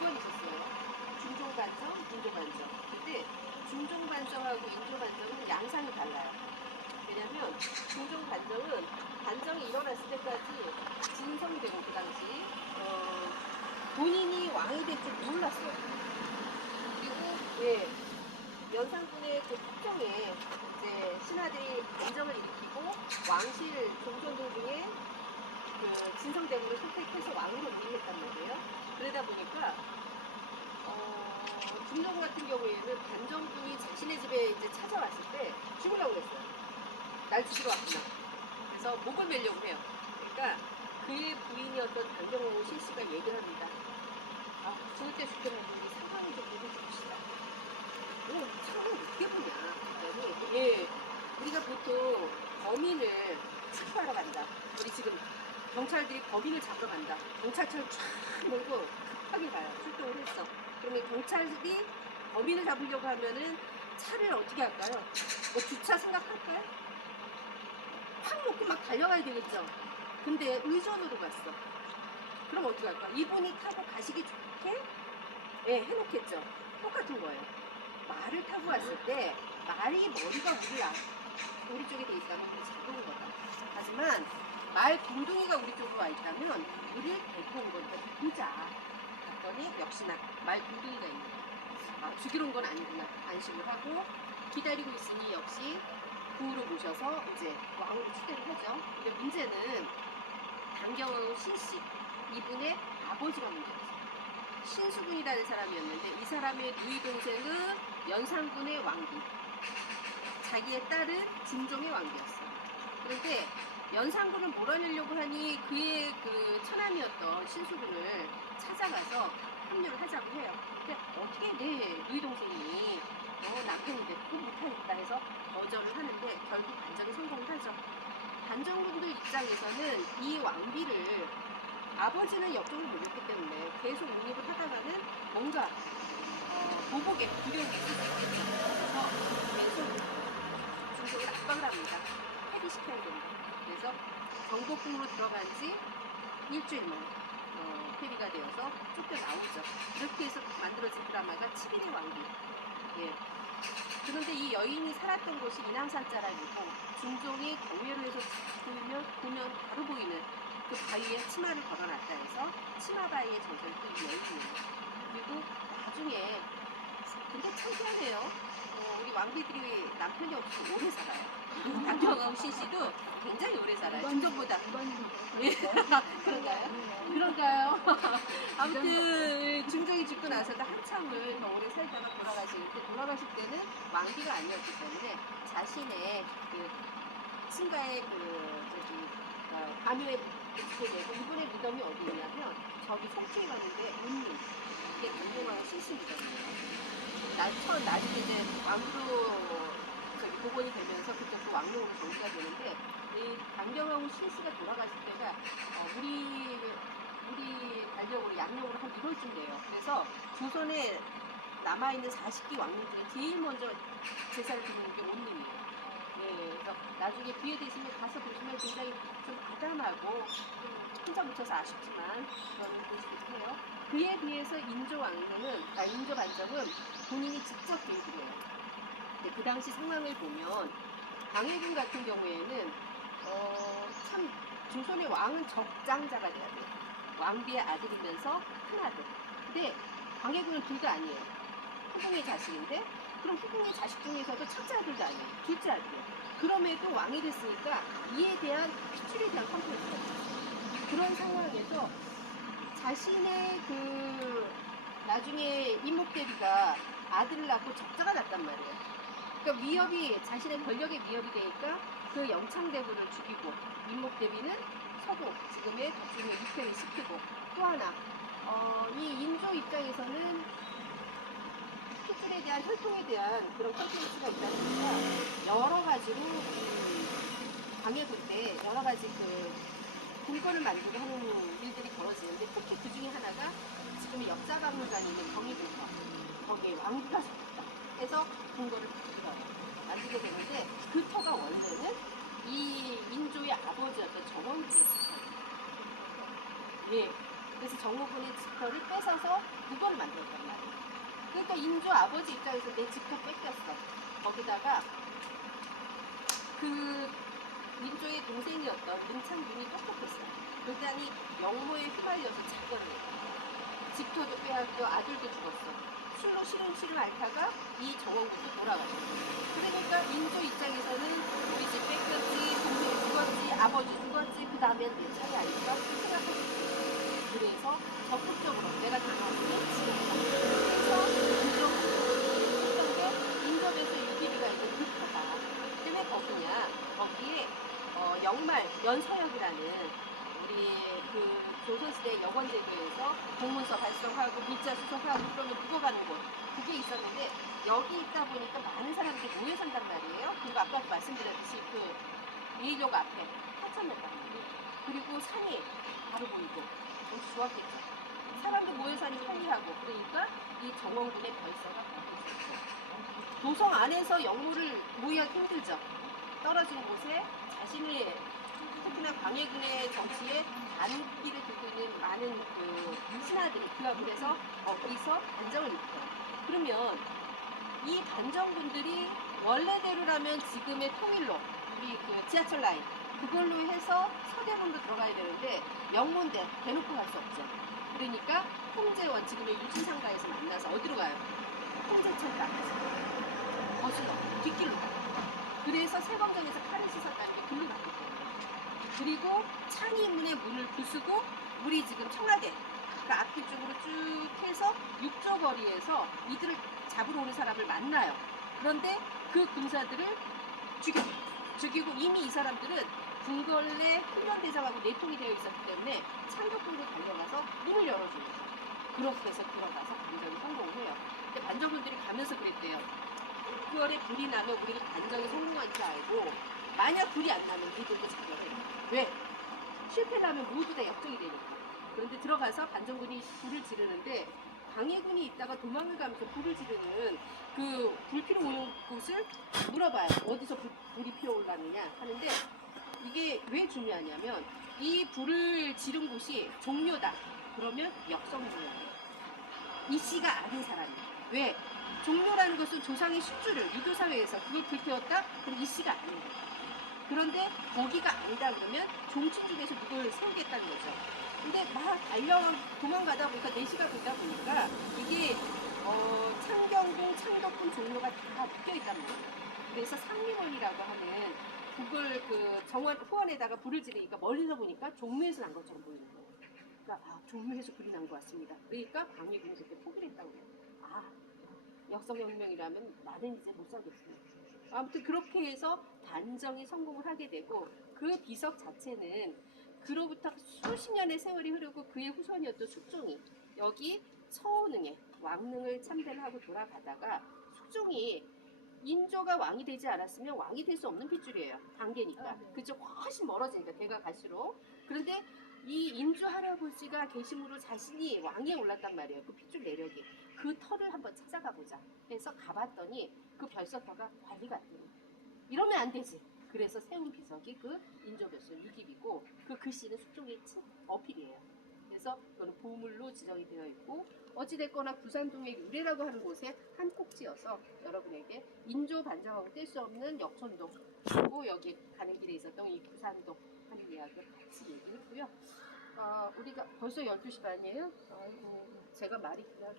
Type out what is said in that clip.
번 있었어요. 중종반정, 인조반정. 근데 중종반정하고 인조반정은 양상이 달라요. 왜냐면 중종반정은 반정이 일어났을 때까지 진성되고 그 당시 본인이 왕이 될 줄 몰랐어요. 그리고 예, 연산군의 그 폭정에 이제 신하들이 반정을 일으키고 왕실 종전들 중에 그 진성대군을 선택해서 왕으로 임명했단 말이에요. 그러다 보니까 중종 같은 경우에는 반정군이 자신의 집에 이제 찾아왔을 때 죽으려고 했어요. 날 죽이러 왔구나. 그래서 목을 매려고 해요. 그러니까 그의 부인이었던 강경호 실씨가 얘기를 합니다. 아, 죽을 때 죽겠는데 우리 상황을 좀 보고 줍시다. 상황을 어떻게 보냐. 그랬더니 예, 우리가 보통 범인을 체포하러 간다. 우리 지금 경찰들이 범인을 잡으러 간다. 경찰차를 쫙 몰고 급하게 가요. 출동을 했어. 그러면 경찰들이 범인을 잡으려고 하면은 차를 어떻게 할까요? 뭐 주차 생각할까요? 확 놓고 막 달려가야 되겠죠. 근데 의전으로 갔어. 그럼 어떻게 할까? 이분이 타고 가시기 좋게 예, 해놓겠죠. 똑같은 거예요. 말을 타고 왔을 때 말이 머리가 우리 쪽에 돼 있다면 우리 잡은 거다. 하지만 말 동동이가 우리 쪽으로 와 있다면 우리를 데리고 온 거니까 보자. 봤더니 역시나 말 동동이가 있는 거야. 아, 죽이러 온 건 아니구나. 안심을 하고 기다리고 있으니 역시 부으로 모셔서 이제 왕으로 추대를 하죠. 근데 문제는 강경호 신씨 이분의 아버지가 문제였어요. 신수군이라는 사람이었는데 이 사람의 누이 동생은 연산군의 왕비, 자기의 딸은 진종의 왕비였어요. 그런데 연산군을 몰아내려고 하니 그의 그 처남이었던 신수군을 찾아가서 합류를 하자고 해요. 근데 어떻게 내 누이 동생이 남편인데 그거 못하겠다 해서 거절을 하는데 결국 반정에 성공을 하죠. 반정군들 입장에서는 이 왕비를 아버지는 역적으로 몰렸기 때문에 계속 독립을 하다가는 뭔가 보복에 두려움이 있을 수 있겠죠. 그래서 계속 중종을 압박을 합니다. 폐기시켜야 된다. 그래서 경복궁으로 들어간 지 일주일 만에 폐기가 되어서 쫓겨나오죠. 이렇게 해서 만들어진 드라마가 7일의 왕비. 예. 그런데 이 여인이 살았던 곳이 인왕산자락이고 중종이 경매로 해서 보면 바로 보이는 그 바위에 치마를 걸어놨다 해서 치마바위의 전설이 이 여인이에요. 그리고 나중에 근데 참 희한해요. 우리 왕비들이 남편이 없어서 오래 살아요. 강경호 신씨도 굉장히 오래 살아요. 중종보다. 예. 그런가요? 그런가요? 아무튼 중종이 죽고 나서도 한참을 더 오래 살다가 돌아가실 때는 왕비가 아니었기 때문에 자신의 그 친가의 감유에 붙게 되고 이분의 무덤이 어디 있냐면 저기 속초에 갔는데 운림 이게 강경호 신씨 무덤이에요. 나중에 이제 왕으로 복원이 되면서 그쪽도 왕릉으로 정리가 되는데 이 강경호 신씨가 돌아가실 때가 우리 달력으로 양력으로 한 1월쯤 돼요. 그래서 조선에 남아있는 40기 왕릉 중에 제일 먼저 제사를 드리는 게 온림이에요. 네, 그래서 나중에 기회 되시면 가서 보시면 굉장히 좀 아담하고 혼자 묻혀서 아쉽지만 그런 곳이기도 해요. 그에 비해서 인조 반정은 본인이 직접 계획을 해요. 근데 그 당시 상황을 보면 광해군 같은 경우에는 참 조선의 왕은 적장자가 돼야 돼요. 왕비의 아들이면서 큰아들. 근데 광해군은 둘 다 아니에요. 후궁의 자식인데 그럼 후궁의 자식 중에서도 첫째 아들도 아니에요. 둘째 아들이에요. 그럼에도 왕이 됐으니까 이에 대한 핏줄에 대한 컴플렉스가 있어요. 그런 상황에서 자신의 나중에 이목대비가 아들을 낳고 적자가 났단 말이에요. 그러니까 자신의 권력의 위협이 되니까 그 영창대군을 죽이고 이목대비는 서고 지금의 덕준을 입회를 시키고 또 하나 이 인조 입장에서는 핏줄에 대한 혈통에 대한 그런 컴플렉스가 있다 보니까 여러 가지로 광해군 때 여러 가지 궁궐을 만들고 하는 일들이 벌어지는데 특히 그 중에 하나가 지금의 역사박물관에 있는 경희궁터 거기에 왕비가 적었다 해서 궁궐을 만들게 되는데 그 터가 원래는 이 인조의 아버지였던 정원국의 터예요. 예. 그래서 정호군의 집터를 뺏어서 그거를 만들었단 말이에요. 그러니까 인조 아버지 입장에서 내 집터 뺏겼어. 거기다가 그 인조의 동생이었던 문창균이 똑똑했어요. 굉장히 영모에 휘말려서 작전을 했어요. 집터도 빼앗고 아들도 죽었어. 술로 시름시름 앓다가 이 정원군도 돌아갔어. 그러니까 인조 입장에서는 우리 집 뺏겼지, 동생 죽었지, 아버지 죽었지, 그 다음엔 내 차례 아닐까 생각했어요. 그래서 적극적으로 내가 당하고는 치겠다. 그래서 인조했는데 인조에서 유기비가 있던 급하다. 근데 왜 거기냐? 거기에 영말 연서역이라는 우리 그 조선시대 여권제도에서 공문서 발송하고 문자 수송하고 그러면 묵어가는 곳 그게 있었는데 여기 있다 보니까 많은 사람들이 모여 산단 말이에요. 그리고 아까 말씀드렸듯이 그 예의역 앞에 하천였단 말이에요. 그리고 산이 바로 보이고 정치 좋았겠죠. 사람들 모여 사니 편리하고 그러니까 이 정원군의 별세가 바뀌었어요. 도성 안에서 영모를 모의하기 힘들죠. 떨어진 곳에 자신의 특히나 광해군의 정치에 반기를 들고 있는 많은 그 신하들이 규합을 해서 거기서 반정을 일으켜요. 그러면 이 반정군들이 원래대로라면 지금의 통일로 우리 그 지하철 라인 그걸로 해서 서대문으로 들어가야 되는데 영모인데 대놓고 갈 수 없죠. 그러니까 홍제원 지금의 유진상가에서 만나서 어디로 가요? 홍제천까지 거슬러 뒷길로 가요. 그래서 세범정에서 칼을 씻었다는 게 글로 나왔기 때문에 그리고 창의문의 문을 부수고 우리 지금 청와대 그 앞길 쪽으로 쭉 해서 육조거리에서 이들을 잡으러 오는 사람을 만나요. 그런데 그 군사들을 죽이고 이미 이 사람들은 궁궐내 훈련대장하고 내통이 되어 있었기 때문에 창덕궁으로 달려가서 문을 열어줘요. 그렇게 해서 들어가서 반정이 성공을 해요. 근데 반정군들이 가면서 그랬대요. 6월에 불이 나면 우리는 반정이 성공한 줄 알고 만약 불이 안 나면 니들도 자결해. 왜? 실패하면 모두 다 역적이 되니까. 그런데 들어가서 반정군이 불을 지르는데 광해군이 있다가 도망을 가면서 불을 지르는 그 불 피러 오는 곳을 물어봐요. 어디서 불이 피어올랐느냐 하는데 이게 왜 중요하냐면 이 불을 지른 곳이 종묘다. 그러면 역성종이에요. 이 씨가 아닌 사람이에요. 왜? 종묘라는 것은 조상의 신주를 유교사회에서 그걸 불태웠다? 그럼 이 씨가 아닌 거예요. 그런데 거기가 아니다 그러면 종친 중에서 누굴 세우겠다는 거죠. 근데 막 도망가다 보니까 4시가 되다 보니까 이게 창경궁, 창덕궁 종묘가 다 묶여있단 말이에요. 그래서 상림원이라고 하는 그걸 그 정원 후원에다가 불을 지르니까 멀리서 보니까 종묘에서 난 것처럼 보이는 거예요. 그러니까 종묘에서 불이 난 것 같습니다. 그러니까 광해군이 그때 포기를 했다고 해요. 역성혁명이라면 나는 이제 못 살겠습니다. 아무튼 그렇게 해서 반정이 성공을 하게 되고 그 비석 자체는 그로부터 수십 년의 세월이 흐르고 그의 후손이었던 숙종이 여기 서운흥에 왕릉을 참배하고 돌아가다가 숙종이 인조가 왕이 되지 않았으면 왕이 될 수 없는 핏줄이에요. 단계니까. 그쪽 훨씬 멀어지니까 대가 갈수록. 그런데 이 인조 할아버지가 계심으로 자신이 왕위에 올랐단 말이에요. 그 핏줄 내력이. 그 터를 한번 찾아가 보자 해서 가봤더니 그 별서터가 관리가 안 돼요. 이러면 안 되지. 그래서 세운 비석이 그 인조별서 유기비고 그 글씨는 숙종의 어필이에요. 그래서 그거는 보물로 지정이 되어 있고 어찌됐거나 부산동의 유래라고 하는 곳에 한 꼭지여서 여러분에게 인조 반정하고 뗄 수 없는 역촌동 그리고 여기 가는 길에 있었던 이 부산동 하는 이야기를 같이 얘기했고요. 우리가 벌써 12시 반이에요. 아이고 제가 말이 그냥